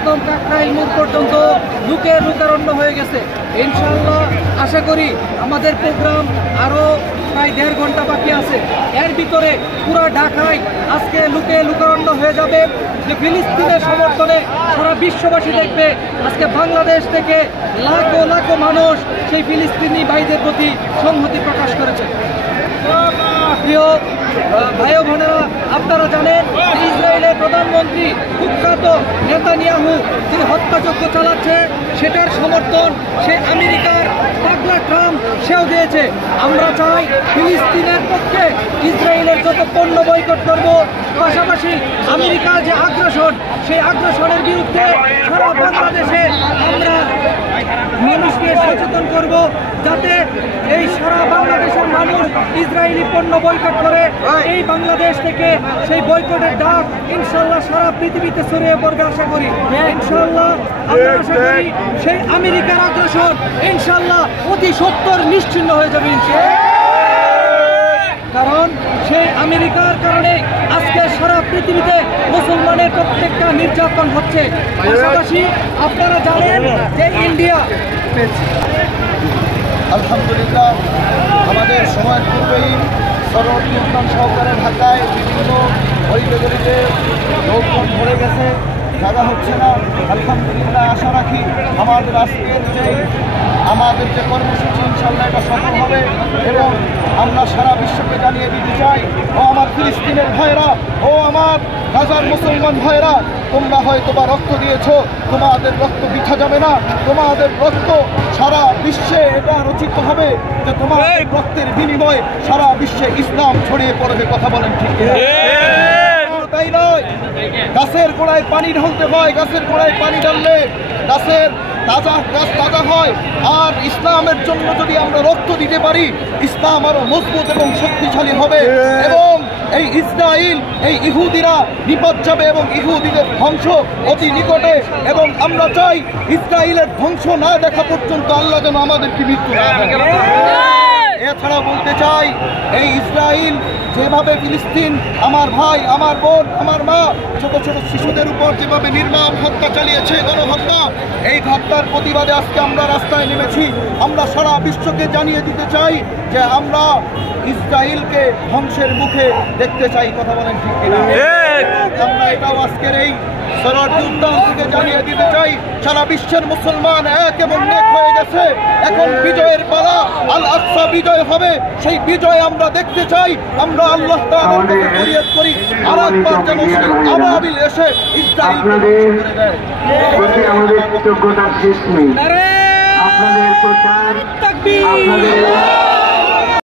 একদম কাকরাইল মোড় পর্যন্ত লোকারণ্য হয়ে গেছে। ইনশাআল্লাহ আশা করি আমাদের প্রোগ্রাম আরও প্রায় 1.5 ঘন্টা বাকি আছে। এর ভিতরে পুরো ঢাকায় আজকে লোকারণ্য হয়ে যাবে যে ফিলিস্তিনের সমর্থনে সারা বিশ্ববাসী দেখবে আজকে বাংলাদেশ থেকে লাখো লাখো মানুষ সেই ফিলিস্তিনি ভাইদের প্রতি সংহতি প্রকাশ করেছে। প্রিয় ভাই ও বোনেরা, আপনারা জানেন ইসরায়েলের প্রধানমন্ত্রী কুখ্যাত নেতানিয়াহু যিনি হত্যাযজ্ঞ চালাচ্ছে সেটার সমর্থন সে আমেরিকার পাগলা ট্রাম্প সেও দিয়েছে। আমরা চাই ফিলিস্তিনের পক্ষে ইসরায়েলের যত পণ্য বয়কট করব, পাশাপাশি আমেরিকার যে আগ্রাসন সেই আগ্রাসনের বিরুদ্ধে সারা বাংলাদেশে আমরা মানুষকে সচেতন করব যাতে এই সারা বাংলাদেশের মানুষ ইসরায়েলি পণ্য বয়কট করে। এই বাংলাদেশ থেকে সেই বয়কটের ডাক ইনশাআল্লাহ সারা পৃথিবীতে ছড়িয়ে পড়বে আশা করি। ইনশাআল্লাহ আমরা আশা করি সেই আমেরিকার আগ্রাসন ইনশাআল্লাহ অতি সত্বর নিশ্চিহ্ন হয়ে যাবে কারণ সেই আমেরিকার কারণে আজকে সারা পৃথিবীতে মুসলমানের প্রত্যেকটা নির্যাতন হচ্ছে। পাশাপাশি আপনারা জানেন যে ইন্ডিয়া আলহামদুলিল্লাহ আমাদের সময়ের পূর্বেই সড়ক নিয়ন্ত্রণ সহকারে ঢাকায় বিভিন্ন গলিতে লোকজন ভরে গেছে, জায়গা হচ্ছে না। আলহামদুলিল্লাহ আশা রাখি আমাদের আজকের আমাদের যে কর্মসূচি ইনশাআল্লাহ এটা সফল হবে এবং আমরা সারা বিশ্বকে জানিয়ে দিতে চাই, ও আমার ফিলিস্তিনের ভাইরা, ও আমার গাজার মুসলমান ভাইরা, তোমরা হয়তো বা রক্ত দিয়েছো, তোমাদের রক্ত বৃথা যাবে না। তোমাদের রক্ত সারা বিশ্বে এটা রচিত হবে যে তোমাদের রক্তের বিনিময়ে সারা বিশ্বে ইসলাম ছড়িয়ে পড়বে। কথা বলেন ঠিক কিনা? তাই নয়, গাছের গোড়ায় পানি ঢালতে হয়, গাছের গোড়ায় পানি ঢাললে গাছ তাজা হয়। আর ইসলামের জন্য যদি আমরা রক্ত দিতে পারি, ইসলাম আরো মজবুত এবং শক্তিশালী হবে এবং এই ইসরায়েল, এই ইহুদিরা বিপদ যাবে এবং ইহুদিদের ধ্বংস অতি নিকটে। এবং আমরা চাই ইসরায়েলের ধ্বংস না দেখা পর্যন্ত আল্লাহ যেন আমাদেরকে মৃত্যু না দেয়। এছাড়া বলতে চাই, এই ইসরায়েল যেভাবে ফিলিস্তিন আমার ভাই, আমার বোন, আমার মা, ছোট ছোট শিশুদের উপর যেভাবে নির্মম হত্যা চালিয়েছে, গণহত্যা, এই হত্যার প্রতিবাদে আজকে আমরা রাস্তায় নেমেছি। আমরা সারা বিশ্বকে জানিয়ে দিতে চাই যে আমরা ইসরায়েলকে ধ্বংসের মুখে দেখতে চাই। কথা বলেন ঠিক কিনা? আমরা এটাও আজকের এই সরোয়ার উদ্যান থেকে জানিয়ে দিতে চাই, সারা বিশ্বের মুসলমান এক এবং নেক হয়ে গেছে। এখন বিজয়ের পালা, আল আকসা বিজয় হবে। সেই বিজয় আমরা দেখতে চাই। আমরা আল্লাহ তাআলার কাছে ফরিয়াদ করি আরেকবার যেন সেই আবাবিল এসে ইসরায়েলকে ধ্বংস করে দেয়। আমাদের কৃতজ্ঞতার শেষ নেই। আপনাদের প্রচার, আপনাদের